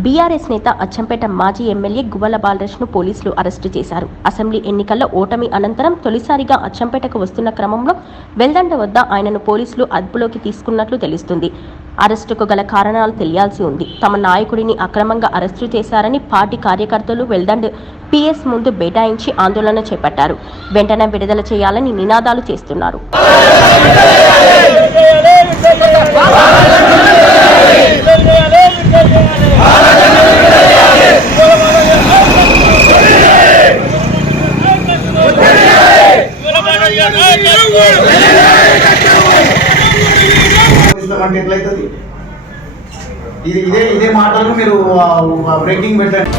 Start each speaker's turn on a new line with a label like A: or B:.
A: BRS నేత అచ్చంపేట మాజీ MLA గువ్వల బాలకృష్ణను పోలీసులు అరెస్టు చేశారు. అసెంబ్లీ ఎన్నికల్లో ఓటమి అనంతరం తొలిసారిగా అచ్చంపేటకు వస్తున్న క్రమంలో వెల్దండ వద్ద ఆయనను పోలీసులు అదుపులోకి తీసుకున్నట్లు తెలుస్తుంది. అరెస్టుకు గల కారణాలు తెలియాల్సి ఉంది. తమ నాయకుడిని అక్రమంగా అరెస్టు చేశారని పార్టీ కార్యకర్తలు వెల్దండ్ పిఎస్ ముందు బైఠాయించి ఆందోళన చేపట్టారు. వెంటనే విడుదల చేయాలని నినాదాలు చేస్తున్నారు.
B: ఇస్తామంటే ఎట్లయితుంది ఇది ఇదే ఇదే మాటలు మీరు బ్రేకింగ్ పెట్టండి.